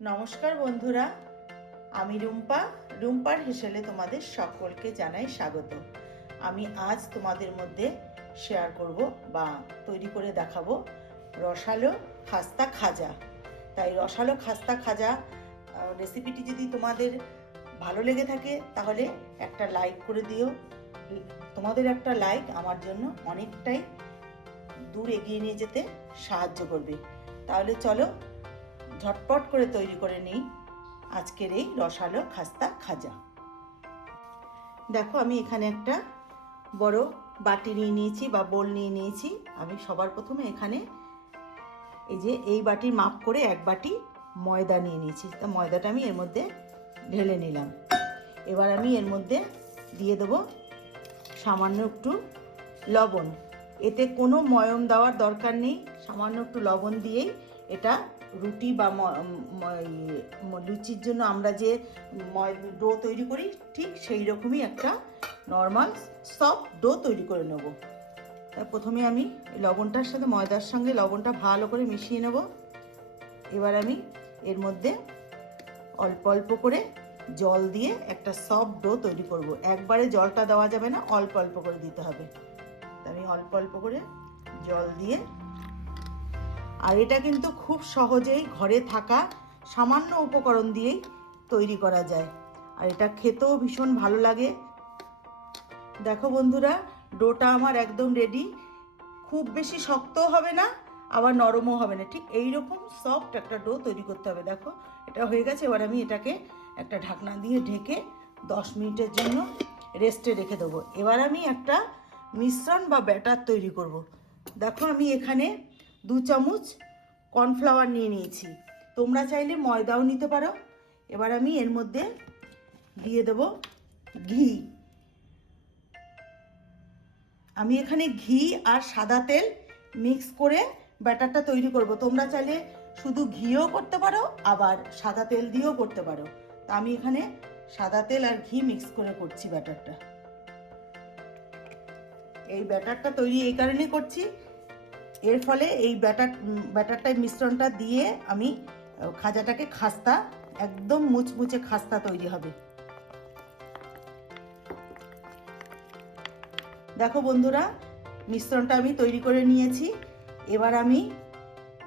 নমস্কার বন্ধুরা, আমি রুম্পার হেসেলে তোমাদের সকলকে জানাই স্বাগত। আমি আজ তোমাদের মধ্যে শেয়ার করব বা তৈরি করে দেখাবো রসালো খাস্তা খাজা। তাই রসালো খাস্তা খাজা রেসিপিটি যদি তোমাদের ভালো লেগে থাকে তাহলে একটা লাইক করে দিও। তোমাদের একটা লাইক আমার জন্য অনেকটাই দূর এগিয়ে নিয়ে যেতে সাহায্য করবে। তাহলে চলো ঝটপট করে তৈরি করে নিই আজকের এই রসালো খাস্তা খাজা। দেখো, আমি এখানে একটা বড় বাটি নিয়ে নিয়েছি বা বোল নিয়ে নিয়েছি। আমি সবার প্রথমে এখানে এই বাটির মাপ করে এক বাটি ময়দা নিয়ে নিয়েছি। তা ময়দাটা আমি এর মধ্যে ঢেলে নিলাম। এবার আমি এর মধ্যে দিয়ে দেবো সামান্য একটু লবণ। এতে কোনো ময়ম দেওয়ার দরকার নেই, সামান্য একটু লবণ দিয়েই এটা রুটি বা লুচির জন্য আমরা যে ডো তৈরি করি ঠিক সেই রকমই একটা নর্মাল সফট ডো তৈরি করে নেব। তাই প্রথমে আমি লবণটার সাথে ময়দার সঙ্গে লবণটা ভালো করে মিশিয়ে নেব। এবার আমি এর মধ্যে অল্প অল্প করে জল দিয়ে একটা সফট ডো তৈরি করব। একবারে জলটা দেওয়া যাবে না, অল্প অল্প করে দিতে হবে। আমি অল্প অল্প করে জল দিয়ে, আর এটা কিন্তু খুব সহজেই ঘরে থাকা সামান্য উপকরণ দিয়েই তৈরি করা যায়, আর এটা খেতেও ভীষণ ভালো লাগে। দেখো বন্ধুরা, ডোটা আমার একদম রেডি। খুব বেশি শক্তও হবে না, আবার নরমও হবে না, ঠিক এইরকম সফট একটা ডো তৈরি করতে হবে। দেখো, এটা হয়ে গেছে। এবার আমি এটাকে একটা ঢাকনা দিয়ে ঢেকে 10 মিনিটের জন্য রেস্টে রেখে দেবো। এবার আমি একটা মিশ্রণ বা ব্যাটার তৈরি করব। দেখো, আমি এখানে 2 চামচ কর্নফ্লাওয়ার নিয়ে নিয়েছি। তোমরা চাইলে ময়দাও নিতে পারো। এবার আমি এর মধ্যে দিয়ে দেব ঘি। আমি এখানে ঘি আর সাদা তেল মিক্স করে ব্যাটারটা তৈরি করব। তোমরা চাইলে শুধু ঘিও করতে পারো, আবার সাদা তেল দিয়েও করতে পারো। তা আমি এখানে সাদা তেল আর ঘি মিক্স করে করছি ব্যাটারটা। এই ব্যাটারটা তৈরি এই কারণে করছি, এর ফলে এই ব্যাটারটাই মিশ্রণটা দিয়ে আমি খাজাটাকে খাস্তা, একদম মুচমুচে খাস্তা তৈরি হবে। দেখো বন্ধুরা, মিশ্রণটা আমি তৈরি করে নিয়েছি। এবার আমি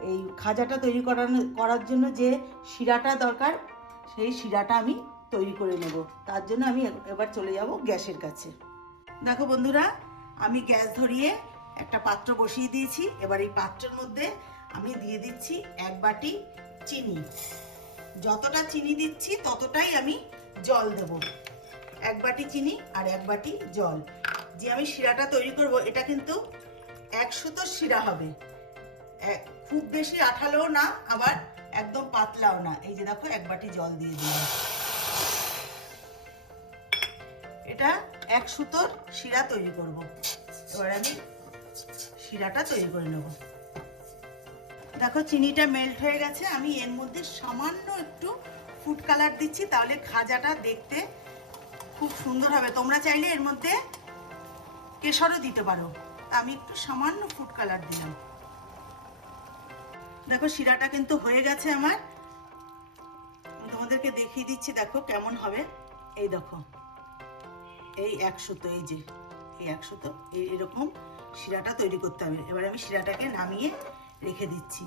এই খাজাটা তৈরি করার জন্য যে শিরাটা দরকার, সেই শিরাটা আমি তৈরি করে নেব। তার জন্য আমি এবার চলে যাব গ্যাসের কাছে। দেখো বন্ধুরা, আমি গ্যাস ধরিয়ে একটা পাত্র বসিয়ে দিয়েছি। এবার এই পাত্রের মধ্যে আমি দিয়ে দিচ্ছি 1 বাটি চিনি। যতটা চিনি দিচ্ছি ততটাই আমি জল দেব। 1 বাটি চিনি আর 1 বাটি জল। যে আমি শিরাটা তৈরি করব, এটা কিন্তু 1 সুতোর শিরা হবে। খুব বেশি আঠালোও না, আবার একদম পাতলাও না। এই যে দেখো, 1 বাটি জল দিয়ে দিলাম। এটা 1 সুতোর শিরা তৈরি করব। এবার আমি শিরাটা তৈরি করে নেব। দেখো, চিনিটা মেল্ট হয়ে গেছে। আমি এর মধ্যে সামান্য একটু ফুড কালার দিচ্ছি, তাহলে খাজাটা দেখতে খুব সুন্দর হবে। তোমরা চাইলে এর মধ্যে কেশরও দিতে পারো। আমি একটু সামান্য ফুড কালার দিলাম। দেখো, শিরাটা কিন্তু হয়ে গেছে আমার। তোমাদেরকে দেখিয়ে দিচ্ছি, দেখো কেমন হবে। এই দেখো, এই 1 সুতো, এই যে এই 1 সুতো, এরকম শিরাটা তৈরি করতে হবে। এবার আমি শিরাটাকে নামিয়ে রেখে দিচ্ছি,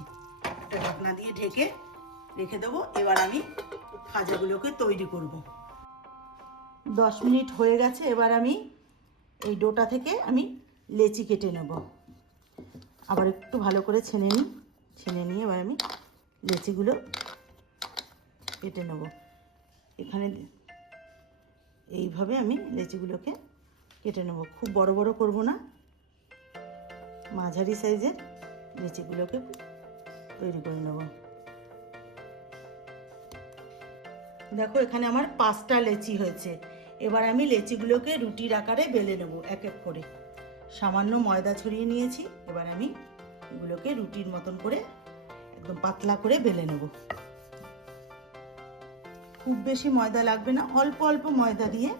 একটা ঢাকনা দিয়ে ঢেকে রেখে দেবো। এবার আমি খাজাগুলোকে তৈরি করব। 10 মিনিট হয়ে গেছে। এবার আমি এই ডোটা থেকে আমি লেচি কেটে নেব। আবার একটু ভালো করে ছেনে নিয়ে এবার আমি লেচিগুলো কেটে নেব। এখানে এইভাবে আমি লেচিগুলোকে কেটে নেব। খুব বড় বড় করব না, মাঝারি সাইজের লেচিগুলোকে তৈরি করে নেব। দেখো, এখানে আমার 5টা লেচি হয়েছে। এবার আমি লেচিগুলোকে রুটির আকারে বেলে নেব এক এক করে। সামান্য ময়দা ছড়িয়ে নিয়েছি। এবার আমি এগুলোকে রুটির মতন করে একদম পাতলা করে বেলে নেব। খুব বেশি ময়দা লাগবে না, অল্প অল্প ময়দা দিয়ে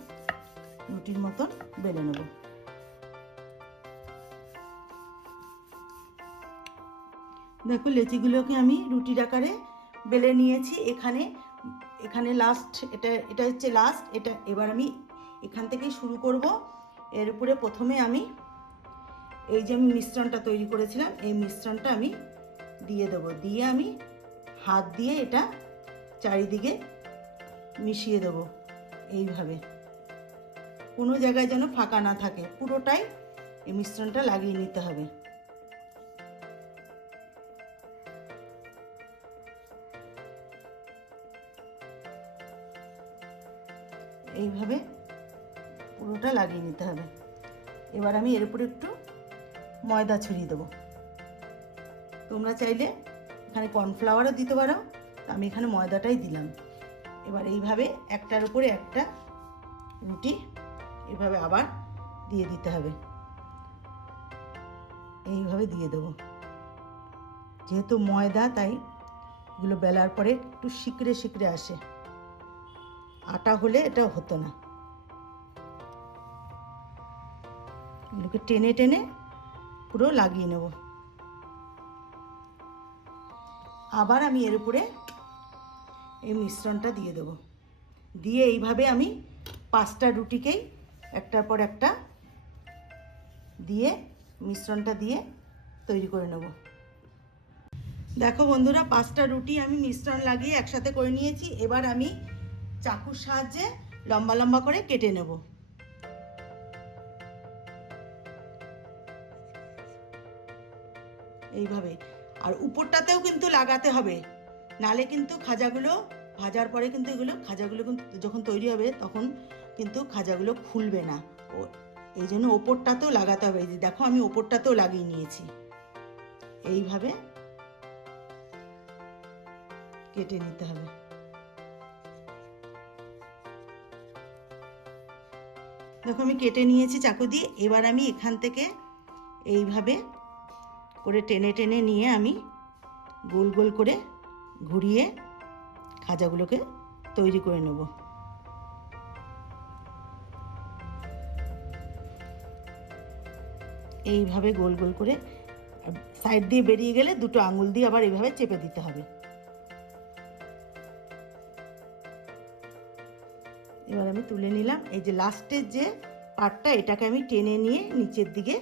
রুটির মতন বেলে নেব। দেখো, লেচিগুলোকে আমি রুটির আকারে বেলে নিয়েছি। এখানে এখানে লাস্ট, এটা হচ্ছে লাস্ট। এটা এবার আমি এখান থেকেই শুরু করব। এর উপরে প্রথমে আমি এই যে আমি মিশ্রণটা তৈরি করেছিলাম, এই মিশ্রণটা আমি দিয়ে দেবো। দিয়ে আমি হাত দিয়ে এটা চারিদিকে মিশিয়ে দেবো। এইভাবে কোনো জায়গায় যেন ফাঁকা না থাকে, পুরোটাই এই মিশ্রণটা লাগিয়ে নিতে হবে। এইভাবে পুরোটা লাগিয়ে নিতে হবে। এবার আমি এর উপরে একটু ময়দা ছড়িয়ে দেবো। তোমরা চাইলে এখানে কর্নফ্লাওয়ারও দিতে পারো, আমি এখানে ময়দাটাই দিলাম। এবার এইভাবে একটার উপরে একটা রুটি এইভাবে আবার দিয়ে দিতে হবে। এইভাবে দিয়ে দেবো। যেহেতু ময়দা, তাই এগুলো বেলার পরে একটু শিকড়ে শিকড়ে আসে। আটা হলে এটা হতো না। এগুলোকে টেনে টেনে পুরো লাগিয়ে নেব। আবার আমি এর উপরে এই মিশ্রণটা দিয়ে দেবো। দিয়ে এইভাবে আমি 5টা রুটিকেই একটার পর একটা দিয়ে মিশ্রণটা দিয়ে তৈরি করে নেব। দেখো বন্ধুরা, 5টা রুটি আমি মিশ্রণ লাগিয়ে একসাথে করে নিয়েছি। এবার আমি চাকুর সাহায্যে লম্বা লম্বা করে কেটে নেব। এইভাবে, আর উপরটাতেও কিন্তু লাগাতে হবে, নালে কিন্তু খাজাগুলো ভাজার পরে কিন্তু খাজাগুলো কিন্তু যখন তৈরি হবে তখন কিন্তু খাজাগুলো খুলবে না। ও এই জন্য ওপরটাতেও লাগাতে হবে। এই যে দেখো, আমি ওপরটাতেও লাগিয়ে নিয়েছি। এইভাবে কেটে নিতে হবে। দেখো আমি কেটে নিয়েছি চাকু দিয়ে। এবার আমি এখান থেকে এইভাবে করে টেনে টেনে নিয়ে আমি গোল গোল করে ঘুরিয়ে খাজাগুলোকে তৈরি করে নেব। এইভাবে গোল গোল করে সাইড দিয়ে বেরিয়ে গেলে দুটো আঙুল দিয়ে আবার এইভাবে চেপে দিতে হবে। এবার আমি তুলে নিলাম। এই যে লাস্টের যে পার্টটা, এটাকে আমি টেনে নিয়ে নিচের দিকে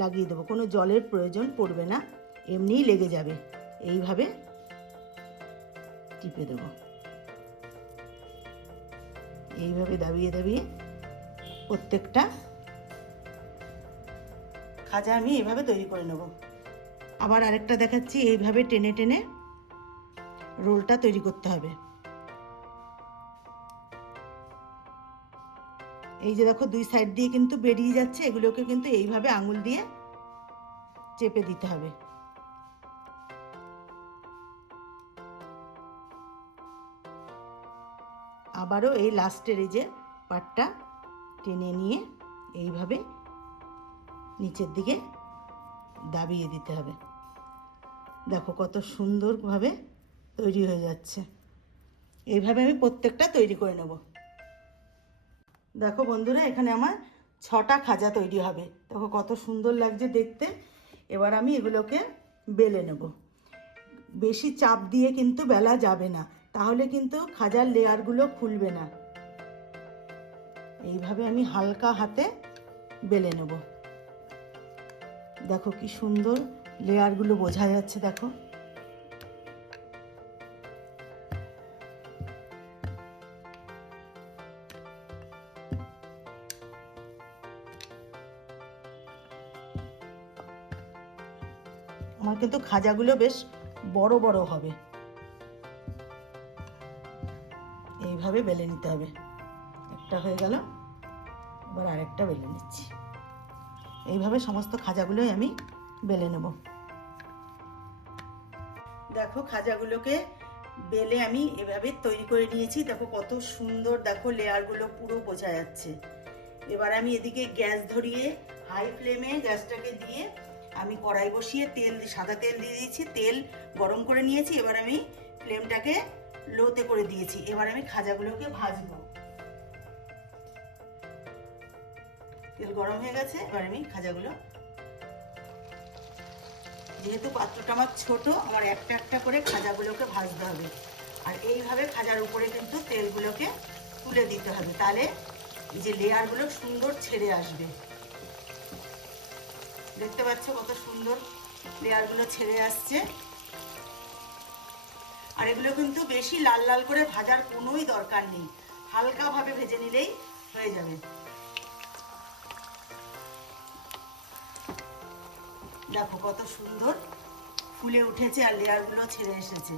লাগিয়ে দেবো। কোনো জলের প্রয়োজন পড়বে না, এমনিই লেগে যাবে। এইভাবে টিপে দেবো। এইভাবে দাবিয়ে দাবিয়ে প্রত্যেকটা খাজা আমি এইভাবে তৈরি করে নেব। আবার আরেকটা দেখাচ্ছি। এইভাবে টেনে টেনে রোলটা তৈরি করতে হবে। এই যে দেখো, 2 সাইড দিয়ে কিন্তু বেরিয়ে যাচ্ছে। এগুলোকে কিন্তু এইভাবে আঙুল দিয়ে চেপে দিতে হবে। আবারও এই লাস্টের এই যে পাটটা টেনে নিয়ে এইভাবে নিচের দিকে দাবিয়ে দিতে হবে। দেখো কত সুন্দরভাবে তৈরি হয়ে যাচ্ছে। এইভাবে আমি প্রত্যেকটা তৈরি করে নেব। দেখো বন্ধুরা, এখানে আমার 6টা খাজা তৈরি হবে। দেখো কত সুন্দর লাগছে দেখতে। এবার আমি এগুলোকে বেলে নেব। বেশি চাপ দিয়ে কিন্তু বেলা যাবে না, তাহলে কিন্তু খাজার লেয়ারগুলো খুলবে না। এইভাবে আমি হালকা হাতে বেলে নেব। দেখো কি সুন্দর লেয়ারগুলো বোঝা যাচ্ছে। দেখো আমার কিন্তু খাজাগুলো বেশ বড় বড় হবে। এইভাবে বেলে নিতে হবে। একটা হয়ে গেল, এবার আরেকটা বেলে নিচ্ছি। এইভাবে সমস্ত খাজাগুলোই আমি বেলে নেব। দেখো খাজাগুলোকে বেলে আমি এভাবে তৈরি করে নিয়েছি। দেখো কত সুন্দর, দেখো লেয়ারগুলো পুরো বোঝা যাচ্ছে। এবার আমি এদিকে গ্যাস ধরিয়ে হাই ফ্লেমে গ্যাসটাকে দিয়ে আমি কড়াই বসিয়ে সাদা তেল দিয়ে দিয়েছি। তেল গরম করে নিয়েছি। এবার আমি ফ্লেমটাকে লোতে করে দিয়েছি। এবার আমি খাজাগুলোকে ভাজবো। তেল গরম হয়ে গেছে। এবার আমি খাজাগুলো যেহেতু পাত্রটা আমার ছোট, আমার একটা একটা করে খাজাগুলোকে ভাজতে হবে। আর এইভাবে খাজার উপরে কিন্তু তেলগুলোকে তুলে দিতে হবে, তাহলে এই যে লেয়ারগুলো সুন্দর ছেড়ে আসবে। দেখতে পাচ্ছ কত সুন্দর লেয়ারগুলো ছেড়ে আসছে। আর এগুলো কিন্তু বেশি লাল লাল করে ভাজার কোনোই দরকার নেই, হালকাভাবে ভেজে নিলেই হয়ে যাবে। দেখো কত সুন্দর ফুলে উঠেছে আর লেয়ারগুলো ছেড়ে এসেছে।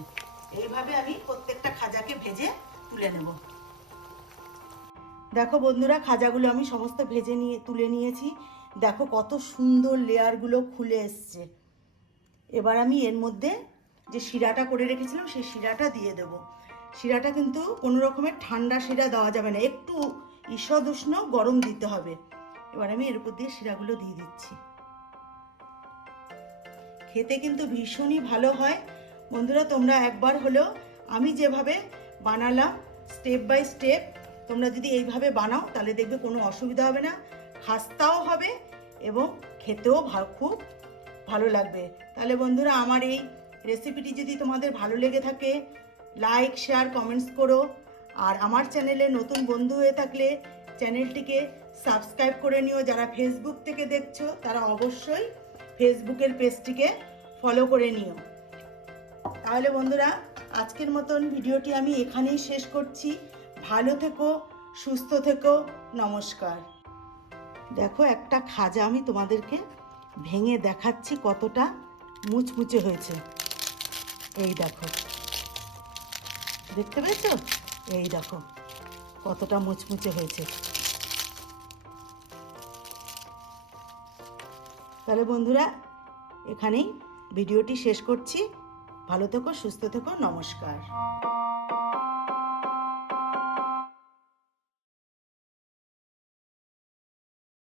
এইভাবে আমি প্রত্যেকটা খাজাকে ভেজে তুলে নেব। দেখো বন্ধুরা, খাজাগুলো আমি সমস্ত ভেজে তুলে নিয়েছি। দেখো কত সুন্দর লেয়ারগুলো খুলে এসছে। এবার আমি এর মধ্যে যে শিরাটা করে রেখেছিলাম সেই শিরাটা দিয়ে দেব। শিরাটা কিন্তু কোনো রকমের ঠান্ডা শিরা দেওয়া যাবে না, একটু ঈষৎ উষ্ণ গরম দিতে হবে। এবার আমি এর উপর দিয়ে শিরাগুলো দিয়ে দিচ্ছি। খেতে কিন্তু ভীষণই ভালো হয় বন্ধুরা। তোমরা একবার হলেও আমি যেভাবে বানালাম স্টেপ বাই স্টেপ তোমরা যদি এইভাবে বানাও তাহলে দেখবে কোনো অসুবিধা হবে না, খাস্তাও হবে এবং খেতেও খুব ভালো লাগবে। তাহলে বন্ধুরা, আমার এই রেসিপিটি যদি তোমাদের ভালো লেগে থাকে লাইক শেয়ার কমেন্টস করো। আর আমার চ্যানেলে নতুন বন্ধু হয়ে থাকলে চ্যানেলটিকে সাবস্ক্রাইব করে নিও। যারা ফেসবুক থেকে দেখছো তারা অবশ্যই ফেসবুকের পেজটিকে ফলো করে নিও। তাহলে বন্ধুরা, আজকের মতন ভিডিওটি আমি এখানেই শেষ করছি। ভালো থেকো, সুস্থ থেকো, নমস্কার। দেখো একটা খাজা আমি তোমাদেরকে ভেঙে দেখাচ্ছি কতটা মুচমুচে হয়েছে। এই দেখো, দেখতে পেয়েছো? এই দেখো কতটা মুচমুচে হয়েছে। তাহলে বন্ধুরা, এখানেই ভিডিওটি শেষ করছি। ভালো থেকো, সুস্থ থেকো, নমস্কার।